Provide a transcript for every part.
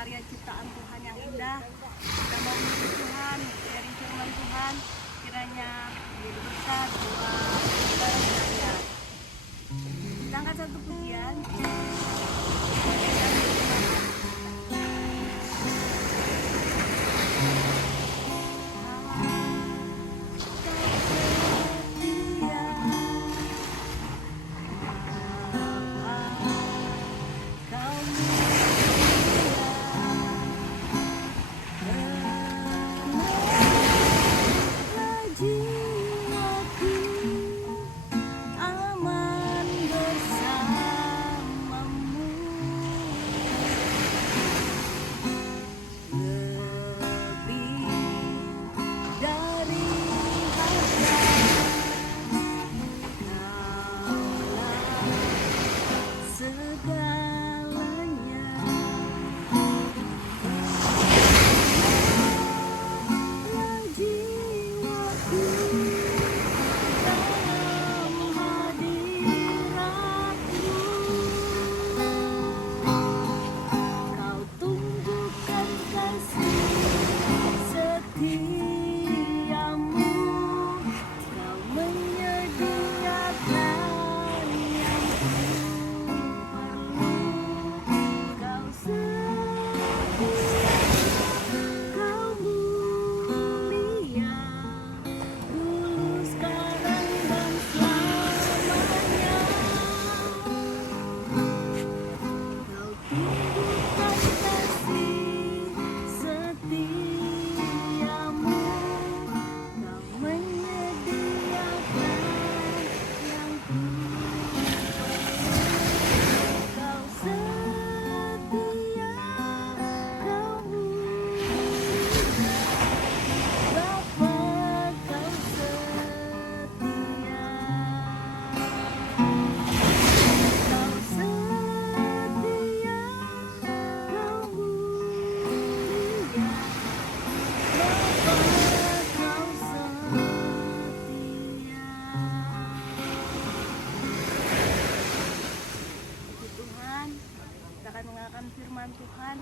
karya ciptaan Tuhan yang indah. Kita mau memuji Tuhan, sharing firman Tuhan, kiranya menjadi berkat buat saudara sekalian. Kita angkat satu pujian. Firman Tuhan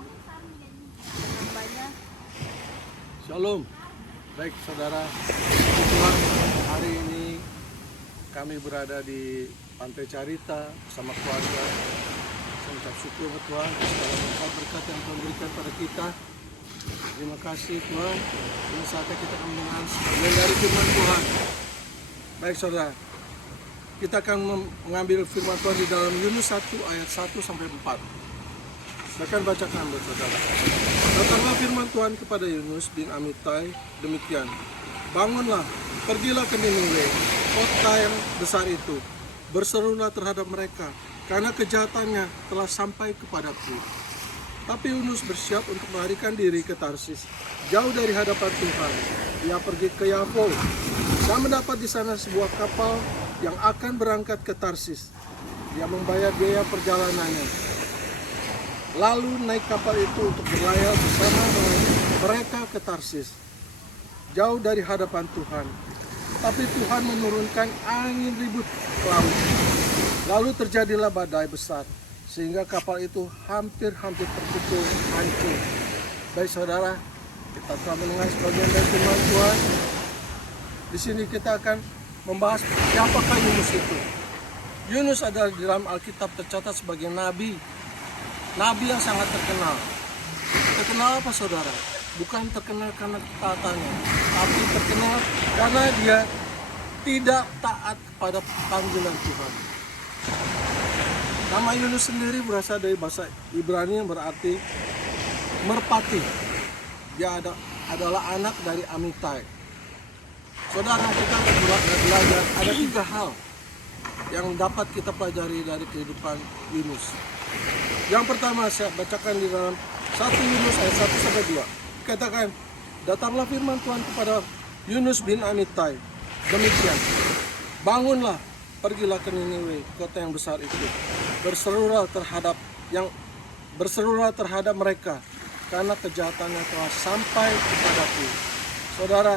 hambanya. Shalom. Baik saudara, Tuhan, hari ini kami berada di Pantai Carita bersama keluarga. Saya ucap syukur kepada Tuhan segala berkat yang Tuhan berikan pada kita. Terima kasih Tuhan. Ini saatnya kita akan mendengar sebagian dari firman Tuhan. Baik saudara, kita akan mengambil firman Tuhan di dalam Yunus 1 ayat 1 sampai 4. Saya akan bacakan buat saudara. Datanglah firman Tuhan kepada Yunus bin Amittai demikian. Bangunlah, pergilah ke Niniwe, kota yang besar itu. Berserulah terhadap mereka, karena kejahatannya telah sampai kepadaku. Tapi Yunus bersiap untuk melarikan diri ke Tarsis, jauh dari hadapan Tuhan. Dia pergi ke Yafo dan mendapat di sana sebuah kapal yang akan berangkat ke Tarsis. Dia membayar biaya perjalanannya. Lalu naik kapal itu untuk berlayar bersama dengan mereka ke Tarsis, jauh dari hadapan Tuhan. Tapi Tuhan menurunkan angin ribut ke laut. Lalu terjadilah badai besar, sehingga kapal itu hampir terpukul hancur. Baik saudara, kita telah mendengar sebagian dari firman Tuhan. Di sini kita akan membahas siapakah Yunus itu. Yunus adalah di dalam Alkitab tercatat sebagai nabi yang sangat terkenal. Terkenal apa saudara? Bukan terkenal karena ketaatannya, tapi terkenal karena dia tidak taat kepada panggilan Tuhan. Nama Yunus sendiri berasal dari bahasa Ibrani yang berarti merpati. Dia adalah anak dari Amittai. Saudara, kita belajar ada 3 hal yang dapat kita pelajari dari kehidupan Yunus. Yang pertama saya bacakan di dalam 1 Yunus ayat 1 sampai 2. Dikatakan, datanglah firman Tuhan kepada Yunus bin Amittai demikian. Bangunlah, pergilah ke Niniwe, kota yang besar itu. Berserulah terhadap mereka, karena kejahatannya telah sampai kepadaku. Saudara,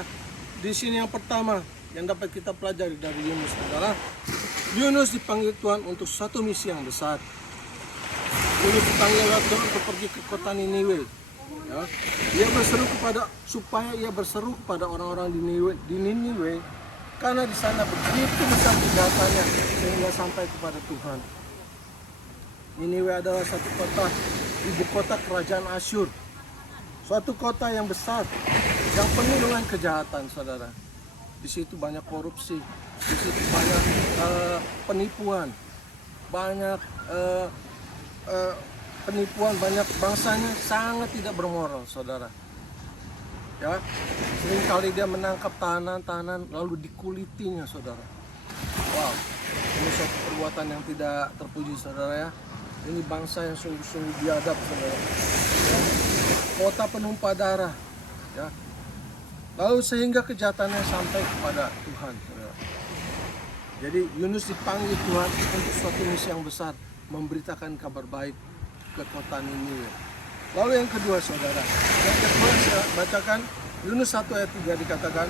di sini yang pertama yang dapat kita pelajari dari Yunus adalah Yunus dipanggil Tuhan untuk satu misi yang besar. Yunus dipanggil oleh Tuhan untuk pergi ke kota Niniwe. Ya. Ia berseru kepada orang-orang di Niniwe karena di sana begitu besar kejahatannya sehingga sampai kepada Tuhan. Niniwe adalah satu kota, ibu kota kerajaan Asyur. Suatu kota yang besar, yang penuh dengan kejahatan, saudara. Di situ banyak korupsi, di situ banyak penipuan, banyak banyak bangsanya sangat tidak bermoral, saudara. Ya, seringkali dia menangkap tahanan-tahanan lalu dikulitinya, saudara. Wow, ini suatu perbuatan yang tidak terpuji, saudara ya. Ini bangsa yang sungguh-sungguh biadab, saudara. Ya, kota penumpah darah, ya. Lalu sehingga kejahatannya sampai kepada Tuhan, saudara. Jadi Yunus dipanggil Tuhan untuk suatu misi yang besar, memberitakan kabar baik ke kota Niniwe. Lalu yang kedua, saudara, yang kedua saya bacakan Yunus 1 ayat 3 dikatakan,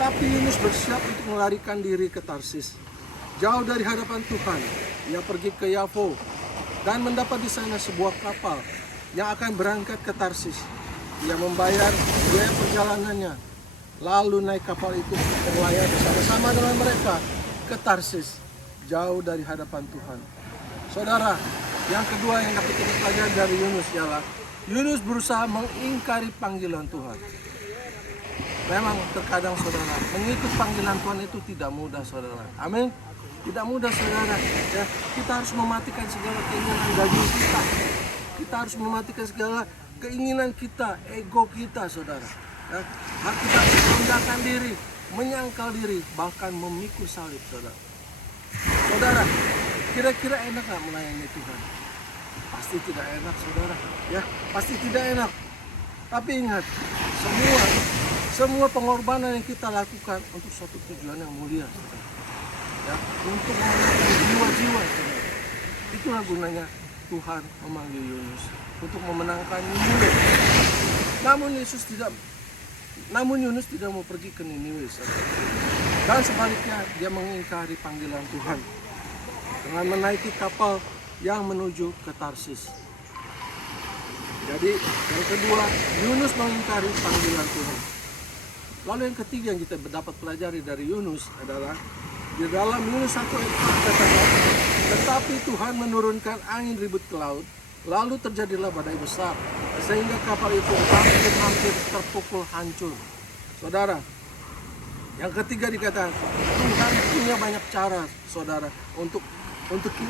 tapi Yunus bersiap untuk melarikan diri ke Tarsis, jauh dari hadapan Tuhan. Ia pergi ke Yafo dan mendapat di sana sebuah kapal yang akan berangkat ke Tarsis. Ia membayar biaya perjalanannya, lalu naik kapal itu berlayar bersama-sama dengan mereka ke Tarsis, jauh dari hadapan Tuhan. Saudara, yang kedua yang dapat kita pelajari dari Yunus ialah Yunus berusaha mengingkari panggilan Tuhan. Memang terkadang, saudara, mengikut panggilan Tuhan itu tidak mudah, saudara. Amin. Tidak mudah, saudara. Ya, kita harus mematikan segala keinginan daging kita. Kita harus mematikan segala keinginan kita, ego kita, saudara. Ya, kita harus merendahkan diri, menyangkal diri, bahkan memikul salib, saudara. Saudara, kira-kira enak nggak melayani Tuhan? Pasti tidak enak, saudara. Ya, pasti tidak enak. Tapi ingat, semua pengorbanan yang kita lakukan untuk suatu tujuan yang mulia, saudara. Ya, untuk memenangkan jiwa-jiwa, saudara. Itulah gunanya Tuhan memanggil Yunus untuk memenangkan Niniwe. Namun Yunus tidak mau pergi ke Niniwe, saudara. Dan sebaliknya dia mengingkari panggilan Tuhan dengan menaiki kapal yang menuju ke Tarsis. Jadi yang kedua, Yunus mengingkari panggilan Tuhan. Lalu yang ketiga yang kita dapat pelajari dari Yunus adalah di dalam Yunus 1 ayat 4 katakan, tetapi Tuhan menurunkan angin ribut ke laut, lalu terjadilah badai besar, sehingga kapal itu hampir terpukul hancur. Saudara, yang ketiga dikatakan, Tuhan punya banyak cara, saudara, untuk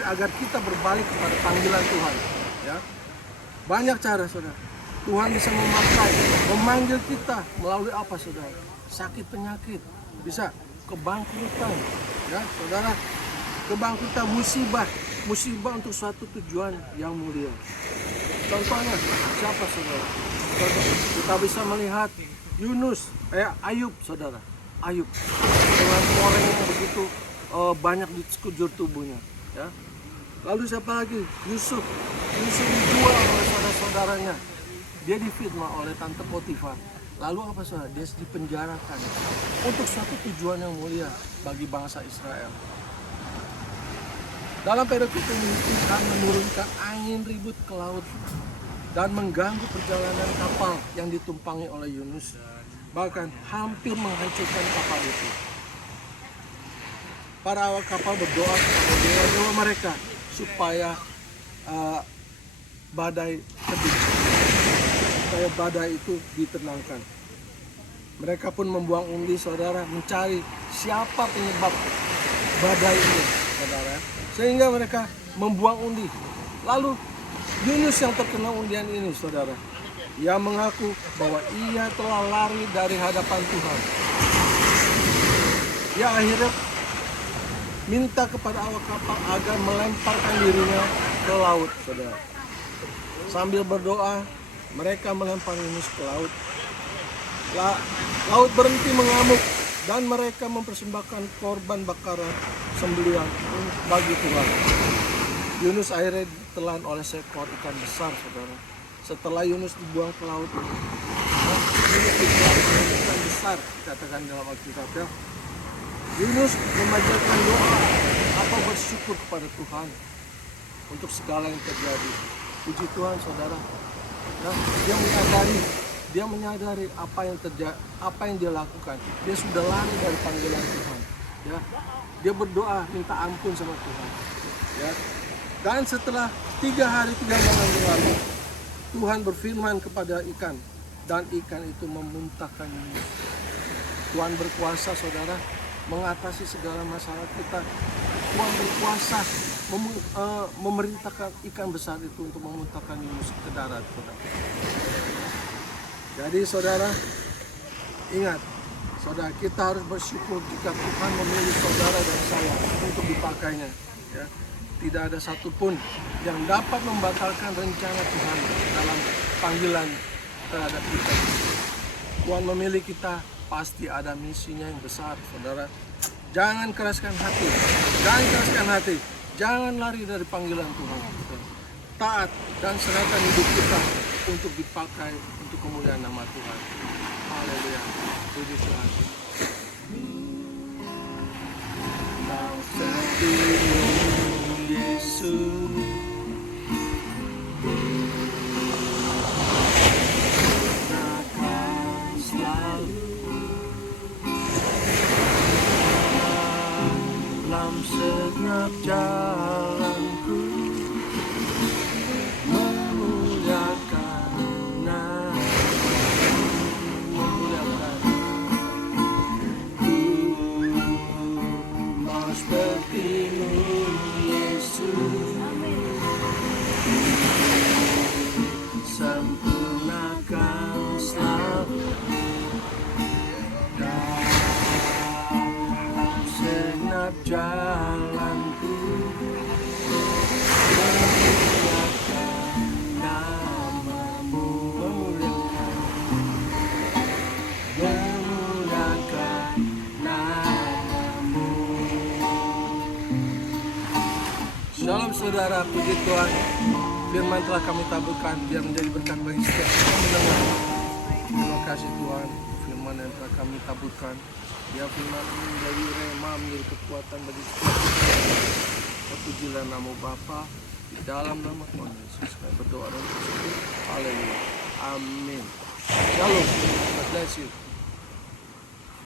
agar kita berbalik kepada panggilan Tuhan. Ya, banyak cara, saudara. Tuhan bisa memanggil kita melalui apa, saudara? Sakit penyakit, bisa kebangkrutan, ya, saudara. Kebangkrutan, musibah untuk suatu tujuan yang mulia. Contohnya siapa, saudara? Kita bisa melihat Ayub, saudara. Ayub dengan orang yang begitu banyak di sekujur tubuhnya, ya. Lalu siapa lagi? Yusuf dijual oleh saudara-saudaranya. Dia difitnah oleh tante Potifar. Lalu apa, saudara? Dia dipenjarakan untuk suatu tujuan yang mulia bagi bangsa Israel. Dalam periode itu Tuhan menurunkan angin ribut ke laut dan mengganggu perjalanan kapal yang ditumpangi oleh Yunus. Bahkan hampir menghancurkan kapal itu. Para awak kapal berdoa kepada dewa mereka supaya badai itu ditenangkan. Mereka pun membuang undi, saudara, mencari siapa penyebab badai ini, saudara. Sehingga mereka membuang undi. Lalu Yunus yang terkena undian ini, saudara, ia mengaku bahwa ia telah lari dari hadapan Tuhan. Ia akhirnya minta kepada awak kapal agar melemparkan dirinya ke laut, saudara. Sambil berdoa, mereka melempar Yunus ke laut. Laut berhenti mengamuk dan mereka mempersembahkan korban bakaran sembelihan bagi Tuhan. Yunus akhirnya ditelan oleh seekor ikan besar, saudara. Setelah Yunus dibuang ke laut, Yunus dibuang oleh ikan besar, dikatakan dalam Alkitab, ya. Yunus memanjatkan doa, bersyukur kepada Tuhan. untuk segala yang terjadi. Puji Tuhan, saudara. Ya, dia menyadari apa yang terjadi, apa yang dia lakukan. Dia sudah lari dari panggilan Tuhan. Ya, dia berdoa minta ampun sama Tuhan. Ya, dan setelah 3 hari 3 malam berlalu, Tuhan berfirman kepada ikan, dan ikan itu memuntahkan Yunus. Tuhan berkuasa, saudara, mengatasi segala masalah kita. Tuhan berkuasa memerintahkan ikan besar itu untuk memuntahkan Yunus ke darat, saudara. Jadi saudara, ingat, saudara, kita harus bersyukur jika Tuhan memilih saudara dan saya untuk dipakainya. Ya. Tidak ada satupun yang dapat membatalkan rencana Tuhan dalam panggilan terhadap kita. Tuhan memilih kita, pasti ada misinya yang besar, saudara. Jangan keraskan hati, jangan lari dari panggilan Tuhan. Taat dan serahkan hidup kita untuk dipakai untuk kemuliaan nama Tuhan. Haleluya, puji Tuhan. Kau sendiri Yesus, akan selalu dalam segenap jalanku memuliakan nama-Mu, mau seperti-Mu Yesus, sempurnakan selalu dalam segenap jalanku memuliakan nama-Mu, memuliakan nama-Mu. Shalom saudara, puji Tuhan. Firman telah kami taburkan biar menjadi berkat bagi setiap yang mendengar. Terima kasih Tuhan, firman yang telah kami taburkan. Ya, firman ini menjadi rema, menjadi kekuatan bagi setiap kita. Terpujilah nama Bapa, di dalam nama Tuhan Yesus kami berdoa dan bersyukur. Haleluya. Amin. Shalom. God bless you.